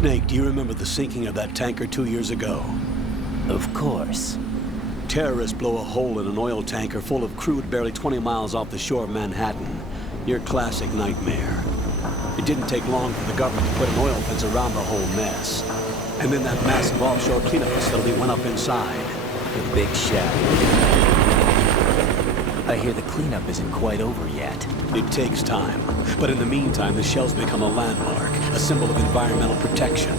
Snake, do you remember the sinking of that tanker 2 years ago? Of course. Terrorists blow a hole in an oil tanker full of crude barely 20 miles off the shore of Manhattan. Your classic nightmare. It didn't take long for the government to put an oil fence around the whole mess. And then that massive offshore cleanup facility went up inside. The big shell. I hear the cleanup isn't quite over yet. It takes time. But in the meantime, the shell's become a landmark, a symbol of environmental protection.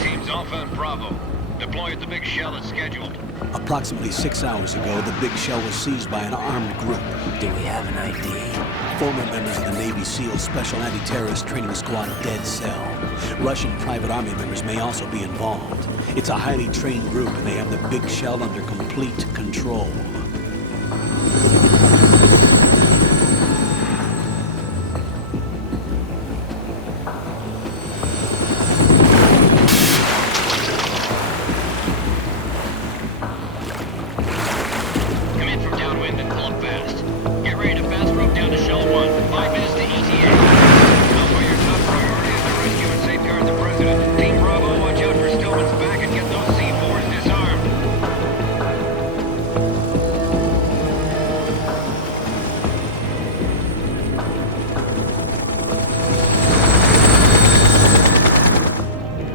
Teams Alpha and Bravo. Deploy at the big shell as scheduled. Approximately 6 hours ago, the big shell was seized by an armed group. Do we have an ID? Former members of the Navy SEAL Special Anti-Terrorist Training Squad Dead Cell. Russian private army members may also be involved. It's a highly trained group, and they have the big shell under complete control.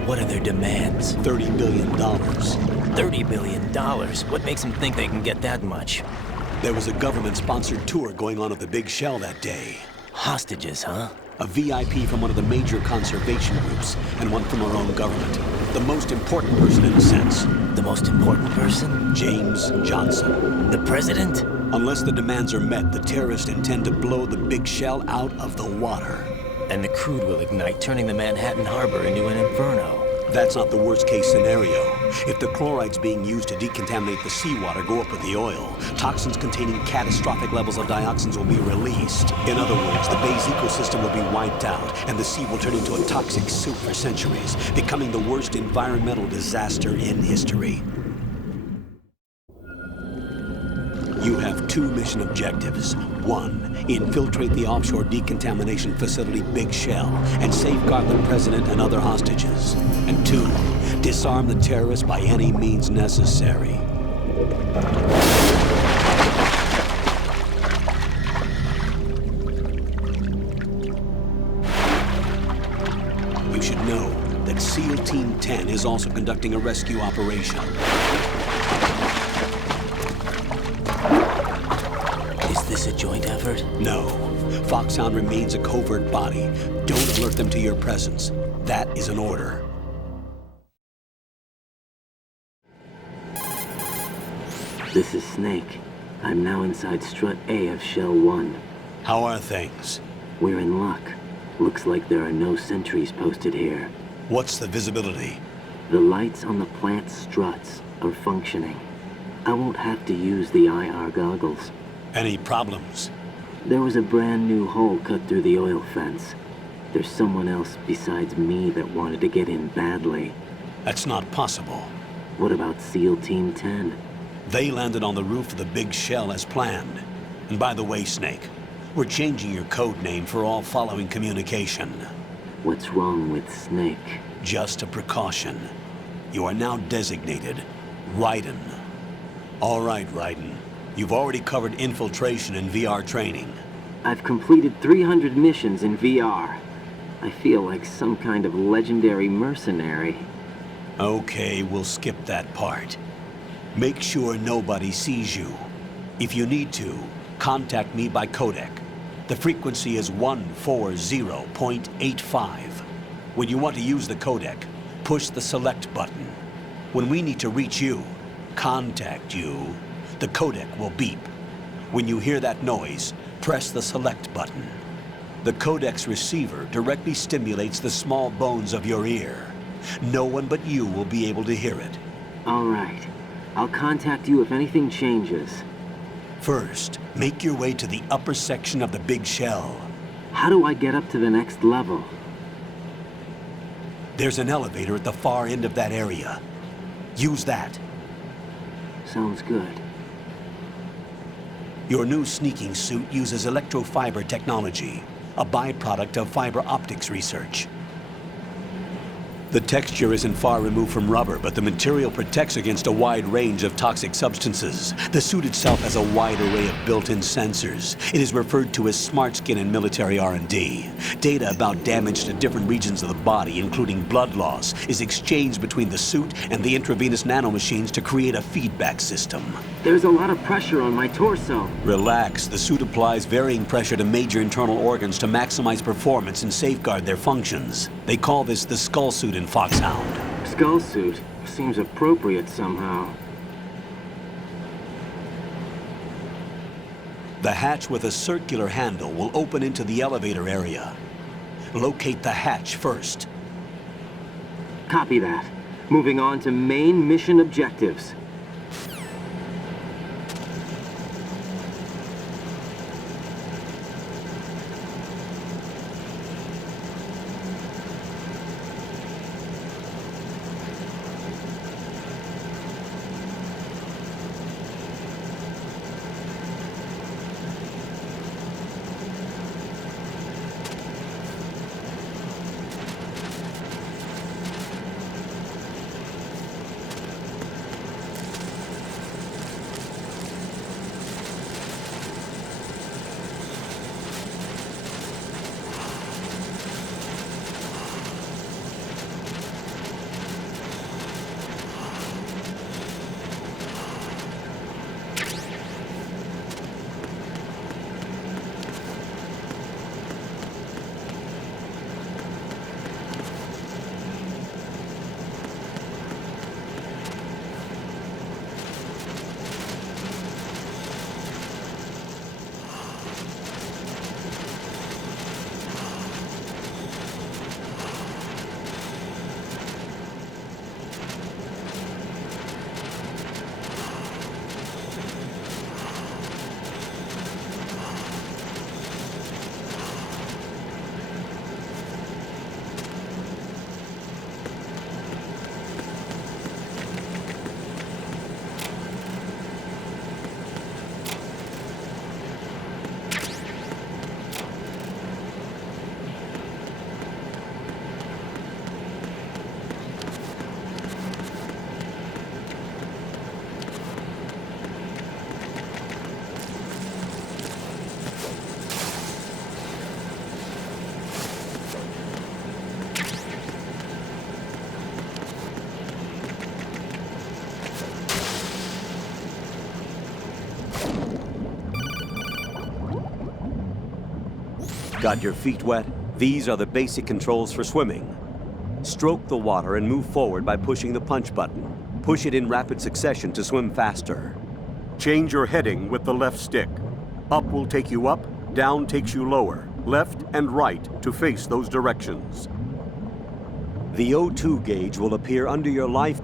What are their demands? $30 billion. $30 billion? What makes them think they can get that much? There was a government-sponsored tour going on at the big shell that day. Hostages, huh? A VIP from one of the major conservation groups, and one from our own government. The most important person in a sense. The most important person? James Johnson. The president? Unless the demands are met, the terrorists intend to blow the big shell out of the water. And the crude will ignite, turning the Manhattan Harbor into an inferno. That's not the worst-case scenario. If the chlorides being used to decontaminate the seawater go up with the oil, toxins containing catastrophic levels of dioxins will be released. In other words, the bay's ecosystem will be wiped out, and the sea will turn into a toxic soup for centuries, becoming the worst environmental disaster in history. You have two mission objectives. One, infiltrate the offshore decontamination facility Big Shell and safeguard the president and other hostages. And two, disarm the terrorists by any means necessary. You should know that SEAL Team 10 is also conducting a rescue operation. Is this a joint effort? No. Foxhound remains a covert body. Don't alert them to your presence. That is an order. This is Snake. I'm now inside Strut A of Shell 1. How are things? We're in luck. Looks like there are no sentries posted here. What's the visibility? The lights on the plant's struts are functioning. I won't have to use the IR goggles. Any problems? There was a brand new hole cut through the oil fence. There's someone else besides me that wanted to get in badly. That's not possible. What about SEAL Team 10? They landed on the roof of the Big Shell as planned. And by the way, Snake, we're changing your code name for all following communication. What's wrong with Snake? Just a precaution. You are now designated Raiden. All right, Raiden. You've already covered infiltration and VR training. I've completed 300 missions in VR. I feel like some kind of legendary mercenary. Okay, we'll skip that part. Make sure nobody sees you. If you need to, contact me by codec. The frequency is 140.85. When you want to use the codec, push the select button. When we need to reach you, contact you, the codec will beep. When you hear that noise, press the select button. The codec's receiver directly stimulates the small bones of your ear. No one but you will be able to hear it. All right. I'll contact you if anything changes. First, make your way to the upper section of the Big Shell. How do I get up to the next level? There's an elevator at the far end of that area. Use that. Sounds good. Your new sneaking suit uses electrofiber technology. a byproduct of fiber optics research. The texture isn't far removed from rubber, but the material protects against a wide range of toxic substances. The suit itself has a wide array of built-in sensors. It is referred to as smart skin in military R&D. Data about damage to different regions of the body, including blood loss, is exchanged between the suit and the intravenous nanomachines to create a feedback system. There's a lot of pressure on my torso. Relax. The suit applies varying pressure to major internal organs to maximize performance and safeguard their functions. They call this the skull suit in Foxhound. Skull suit seems appropriate somehow. The hatch with a circular handle will open into the elevator area. Locate the hatch first. Copy that. Moving on to main mission objectives. Got your feet wet? These are the basic controls for swimming. Stroke the water and move forward by pushing the punch button. Push it in rapid succession to swim faster. Change your heading with the left stick. Up will take you up, down takes you lower, left and right to face those directions. The O2 gauge will appear under your life